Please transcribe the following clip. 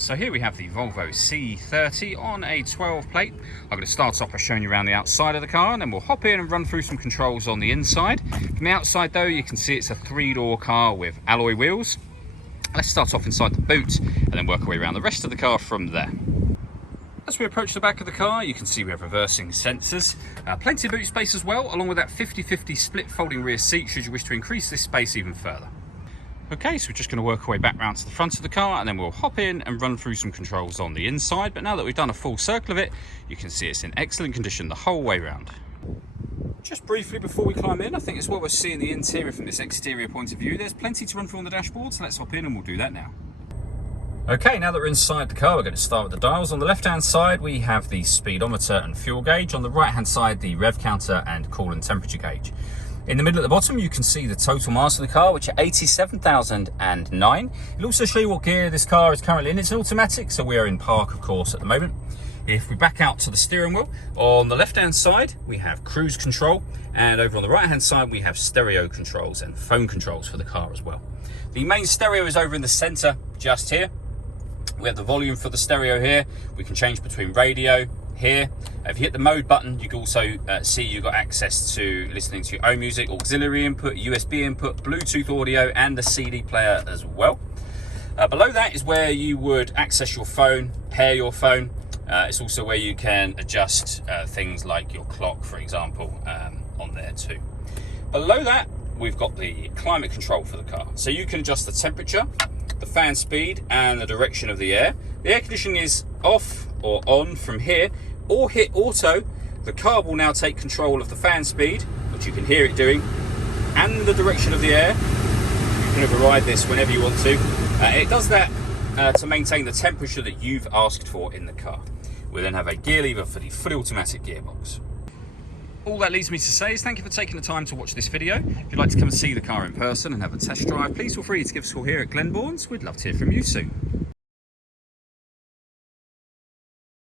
So here we have the Volvo C30 on a 12 plate. I'm going to start off by showing you around the outside of the car, and then we'll hop in and run through some controls on the inside. From the outside though, you can see it's a 3-door car with alloy wheels. Let's start off inside the boot and then work our way around the rest of the car from there. As we approach the back of the car, you can see we have reversing sensors, plenty of boot space as well, along with that 50-50 split folding rear seat should you wish to increase this space even further. Okay, so we're just going to work our way back round to the front of the car, and then we'll hop in and run through some controls on the inside. But now that we've done a full circle of it, you can see it's in excellent condition the whole way round. Just briefly before we climb in, I think it's what we're seeing the interior from this exterior point of view. There's plenty to run through on the dashboard, so let's hop in and we'll do that now. Okay, now that we're inside the car, we're going to start with the dials. On the left-hand side, we have the speedometer and fuel gauge. On the right-hand side, the rev counter and coolant temperature gauge. In the middle at the bottom, you can see the total miles of the car, which are 87,009. It'll also show you what gear this car is currently in. It's an automatic, so we are in park, of course, at the moment. If we back out to the steering wheel, on the left-hand side, we have cruise control, and over on the right-hand side, we have stereo controls and phone controls for the car as well. The main stereo is over in the center, just here. We have the volume for the stereo here. We can change between radio here. If you hit the mode button, you can also see you've got access to listening to your own music, auxiliary input, USB input, Bluetooth audio, and the CD player as well. Below that is where you would access your phone, pair your phone. It's also where you can adjust things like your clock, for example, on there too. Below that, we've got the climate control for the car. So you can adjust the temperature, the fan speed, and the direction of the air. The air conditioning is off or on from here, or hit auto. The car will now take control of the fan speed, which you can hear it doing, and the direction of the air. You can override this whenever you want to. It does that to maintain the temperature that you've asked for in the car. We then have a gear lever for the fully automatic gearbox. All that leaves me to say is thank you for taking the time to watch this video. If you'd like to come and see the car in person and have a test drive, please feel free to give us a call here at Glenbourne's. We'd love to hear from you soon.